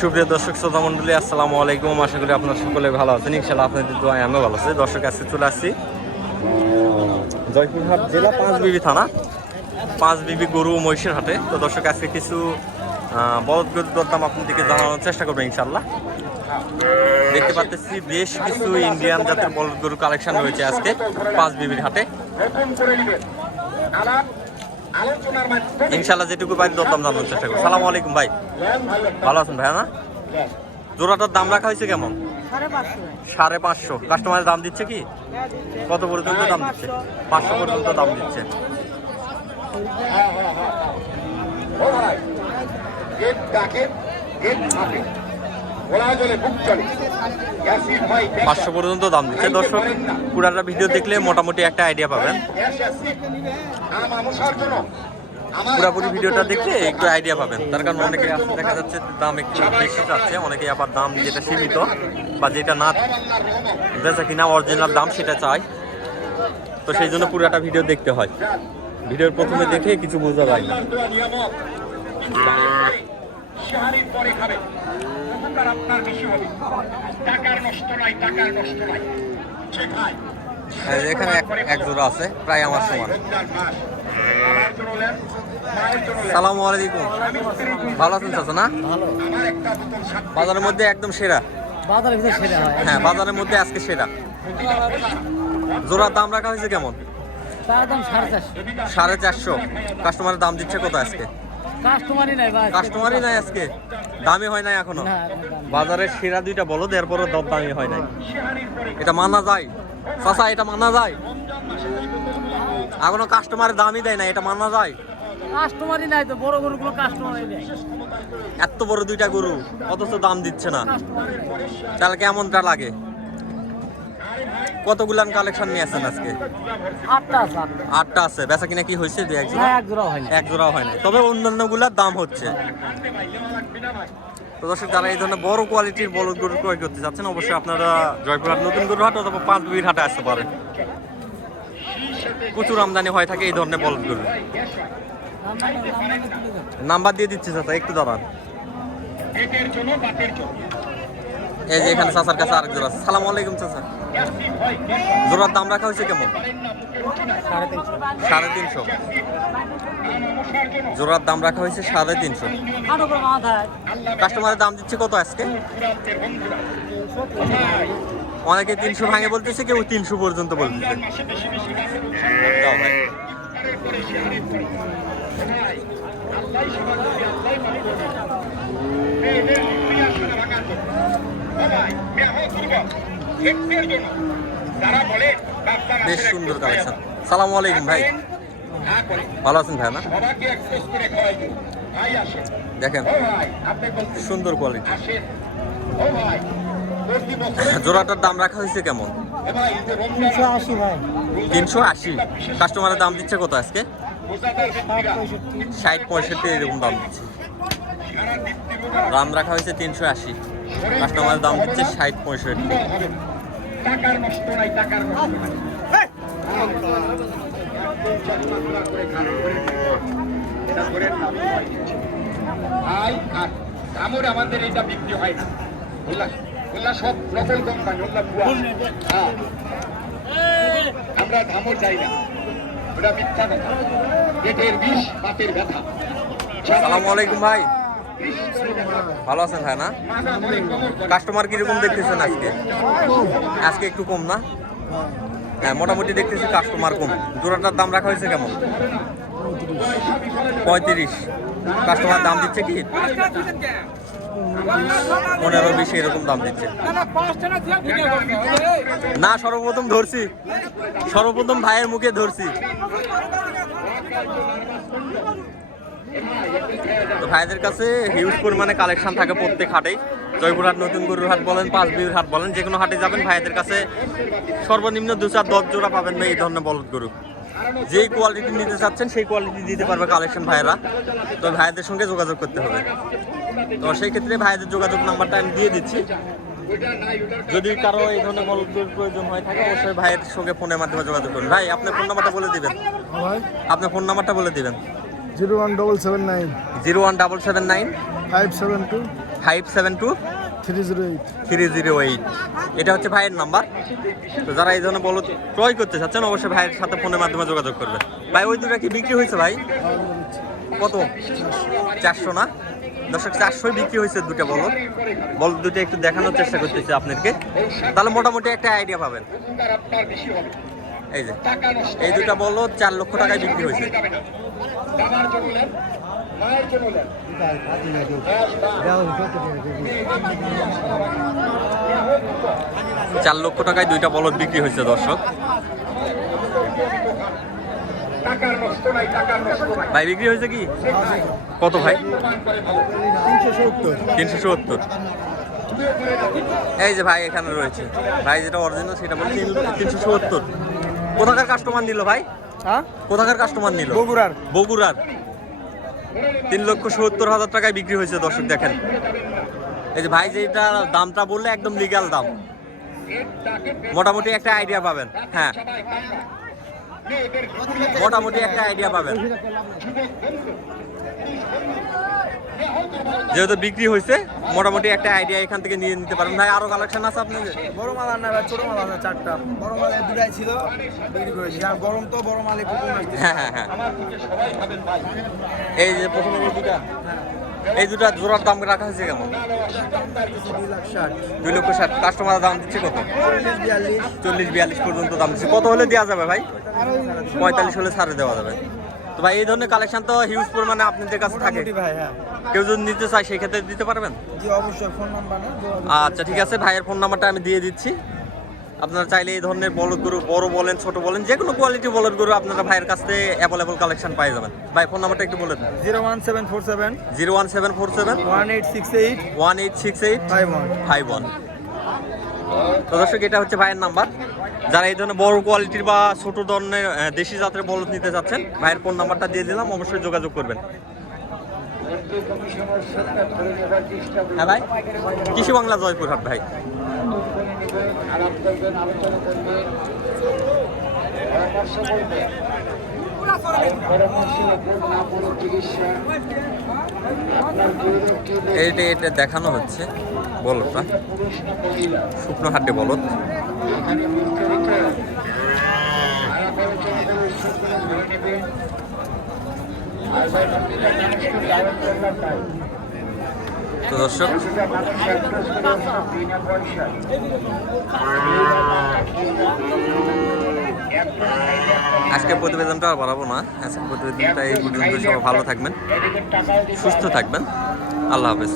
সুপ্রিয় দর্শক শ্রোতা মণ্ডলী, আসসালামু আলাইকুম। আশা করি আপনারা সকলে ভালো আছেন। ইনশাআল্লাহ আপনাদের দোয়ায় আমিও ভালো আছি। দর্শক, আজকে চলে আসছি জয়পুরহাট জেলা পাঁচবিবি থানা পাঁচবিবি গরু ও মহিষের হাটে। তো দর্শক, আজকে কিছু বলদ গরুর দরদাম আপনাদেরকে জানানোর চেষ্টা করবো ইনশাআল্লাহ। দেখতে পাচ্ছি বেশ কিছু ইন্ডিয়ান জাতের বলদ গরু কালেকশন রয়েছে আজকে পাঁচবিবির হাটে। ইনশাআল্লাহ যেটুকু ভাই দরদাম জানানোর চেষ্টা করবো। সালামু আলাইকুম ভাই, ভালো আছেন ভাইয়া? না, জোড়াটার দাম রাখা হয়েছে কেমন? 550। কাস্টমারের দাম দিচ্ছে কি? কত পর্যন্ত দাম দিচ্ছে? 500 পর্যন্ত দাম দিচ্ছে। 500 পর্যন্ত দাম দিচ্ছে। দর্শক, পুরাটা ভিডিও দেখলে মোটামুটি একটা আইডিয়া পাবেন। পুরাপুরি ভিডিওটা দেখলে একটু আইডিয়া পাবেন। তার কারণ অনেকে আসলে দেখা যাচ্ছে দাম একটু বেশি যাচ্ছে, অনেকে আবার দাম যেটা সীমিত বা যেটা না বেচা কিনা অরিজিনাল দাম সেটা চায়। তো সেই জন্য পুরাটা ভিডিও দেখতে হয়। ভিডিওর প্রথমে দেখে কিছু বোঝা যায় না। এখানে এক জোড়া আছে প্রায় আমার সমান। সালামু আলাইকুম, ভালো আছেন চাচা? না, বাজারের মধ্যে একদম সেরা। হ্যাঁ, বাজারের মধ্যে আজকে সেরা। জোড়ার দাম রাখা হয়েছে কেমন? 450। কাস্টমারের দাম দিচ্ছে কত আজকে? কাস্টমারই নাই আজকে, দামই হয় নাই এখনো। বাজারের সেরা দুইটা বলদ, এরপরও দামই হয় নাই। এটা মানা যায় চাচা? এটা মানা যায়? এখনো কাস্টমারের দামই দেয় না, এটা মানা যায়? কাস্টমারই নাই তো, বড় গরুগুলো কাস্টমারই দেয়। এত বড় দুইটা গরু অথচ দাম দিচ্ছে না, তাহলে কেমনটা লাগে? কতগুলান কালেকশন নিয়ে আছেন আজকে? 8টা আছে। বেচা কিনা কি হয়েছে? এক জোড়াও হয় না, তবে অন্যান্য গুলার দাম হচ্ছে। তো দর্শক, যারা এই ধরনের বড় কোয়ালিটির বলদ গরু ক্রয় করতে চাচ্ছেন, অবশ্যই আপনারা জয়পুরহাট নতুন গরুর হাট অথবা পাঁচবিবির হাটে আসতে পারেন। প্রচুর আমদানি হয়ে থাকে এই ধরনের বলদ গরু। নাম্বার দিয়ে দিচ্ছি চাচা, একটু দাঁড়ান। এই যে এখানে চাচার কাছে আরেক জোড়া আছে। সালামু আলাইকুম চাচা, জোড়ার দাম রাখা হয়েছে কেমন? 350। জোড়ার দাম রাখা হয়েছে 350। কাস্টমারের দাম দিচ্ছে কত আজকে? অনেকে 300 ভাঙে বলতেছে, কেউ 300 পর্যন্ত বলতেছে। দাও ভাই। বেশ সুন্দর কালেকশন। সালামু আলাইকুম ভাই, ভালো আছেন ভাই? না, দেখেন সুন্দর কোয়ালিটি। জোড়াটার দাম রাখা হয়েছে কেমন? 380। কাস্টমারের দাম দিচ্ছে কত আজকে? 60-65 এরকম দাম দিচ্ছে। দাম রাখা হয়েছে 380, কাস্টমারের দাম দিচ্ছে 60-65। আমাদের এটা বিক্রি হয় না, সব নকল কোম্পানি। আমরা ধামর চাই না, ওটা মিথ্যা কথা। পেটের বিষ, পাতের ব্যথা। আসসালামু আলাইকুম ভাই, ভালো আছেন ভাই? না, কাস্টমার কিরকম দেখতেছেন আজকে? আজকে একটু কম না? হ্যাঁ, মোটামুটি দেখতেছি কাস্টমার কম। জোড়াটার দাম রাখা হয়েছে কেমন? 35। কাস্টমার দাম দিচ্ছে কি 15-20 এরকম দাম দিচ্ছে। না, সর্বপ্রথম ধরছি, সর্বপ্রথম ভাইয়ের মুখে ধরছি। তো ভাইদের কাছে হিউজ পরিমাণে কালেকশন থাকে প্রত্যেক হাটেই। জয়পুরহাট নতুন গরুর হাট বলেন, পাঁচবিবির হাট বলেন, যে কোনো হাটে যাবেন ভাইদের কাছে সর্বনিম্ন 2-4-10 জোড়া পাবেন ভাই এই ধরনের বলদ গরু। যেই কোয়ালিটি নিতে চাচ্ছেন সেই কোয়ালিটি দিতে পারবে কালেকশন ভাইয়েরা। তো ভাইদের সঙ্গে যোগাযোগ করতে হবে। তো সেই ক্ষেত্রে ভাইদের যোগাযোগ নাম্বারটা আমি দিয়ে দিচ্ছি। যদি কারো এই ধরনের বলদ গরুর প্রয়োজন হয়ে থাকে, অবশ্যই ভাইয়ের সঙ্গে ফোনের মাধ্যমে যোগাযোগ করুন। ভাই, আপনার ফোন নাম্বারটা বলে দিবেন। আপনার ফোন নাম্বারটা বলে দিবেন। 01779 01779 572 572 308 308। এটা হচ্ছে ভাইয়ের নাম্বার। তো যারা এই ধরনের বলদ ক্রয় করতে চাচ্ছেন অবশ্যই ভাইয়ের সাথে ফোনের মাধ্যমে যোগাযোগ করবেন। ভাই ওই দুটা কি বিক্রি হয়েছে ভাই? কত? 400 না দর্শক, 400 বিক্রি হয়েছে দুটো বলদ। বলদ দুটো একটু দেখানোর চেষ্টা করতেছি আপনাদেরকে, তাহলে মোটামুটি একটা আইডিয়া পাবেন। এই যে এই দুটা বলদ 4 লক্ষ টাকায় বিক্রি হয়েছে। 4 লক্ষ টাকায় দুইটা বলদ বিক্রি হয়েছে দর্শক। ভাই বিক্রি হয়েছে কি? কত ভাই? 370। এই যে ভাই এখানে রয়েছে, ভাই যেটা অরিজিনাল সেটা বলে 370। কোথাকার কাস্টমার নিল ভাই? হ্যাঁ, কোথাকার কাস্টমার নিল? বগুড়ার। বগুড়ার। 3,70,000 টাকায় বিক্রি হয়েছে দর্শক দেখেন। এই যে ভাই যেটা দামটা বললে একদম লিগ্যাল দাম, মোটামুটি একটা আইডিয়া পাবেন। হ্যাঁ, মোটামুটি একটা আইডিয়া পাবেন। যেহেতু বিক্রি হয়েছে মোটামুটি একটা আইডিয়া এখান থেকে নিয়ে নিতে পারেন। ভাই আরো কালেকশন আছে আপনাদের? বড় মাল আর না ভাই, ছোট মাল আছে 4টা। বড় মালে দুটাই ছিল, বিক্রি করেছি। আর গরম তো বড় মালে কুকুর আসছে। হ্যাঁ হ্যাঁ হ্যাঁ। এই যে প্রথমে এই দুটা, এই দুটা জোড়ার দাম রাখা হয়েছে কেমন? 2,60,000। কাস্টমার দাম দিচ্ছে কত? 40-42 পর্যন্ত দাম দিচ্ছে। কত হলে দেওয়া যাবে ভাই? 45 হলে ছাড়ে দেওয়া যাবে। তো ভাই এই ধরনের কালেকশন তো হিউজ পরিমাণে আপনাদের কাছে থাকে। ভাই হ্যাঁ, কেউ যদি নিতে চায় সেই ক্ষেত্রে দিতে পারবেন? জি অবশ্যই। ফোন নাম্বার না? আচ্ছা ঠিক আছে, ভাইয়ের ফোন নাম্বারটা আমি দিয়ে দিচ্ছি। আপনারা চাইলে এই ধরনের বলদ গরু, বড় বলেন ছোট বলেন, যে কোনো কোয়ালিটি বলদ গরু আপনারা ভাইয়ের কাছ থেকে অ্যাভেলেবল কালেকশন পাই যাবেন। ভাই ফোন নাম্বারটা একটু বলে দেন। 01747 01747 1868 1868 51। 51। তো দর্শক এটা হচ্ছে ভাইয়ের নাম্বার। যারা এই ধরনের বড় কোয়ালিটির বা ছোট ধরনের দেশি জাতের বলদ নিতে চাচ্ছেন, ভাইয়ের ফোন নাম্বারটা দিয়ে দিলাম, অবশ্যই যোগাযোগ করবেন। হ্যাঁ ভাই, কৃষি বাংলা জয়পুরহাট ভাই। এটা দেখানো হচ্ছে বলদটা, শুকনো হাটে বলদ। তো দর্শক আজকের প্রতিবেদনটা আর বাড়াবো না। আজকের প্রতিবেদনটা এই পর্যন্ত। সবাই ভালো থাকবেন, সুস্থ থাকবেন। আল্লাহ হাফেজ।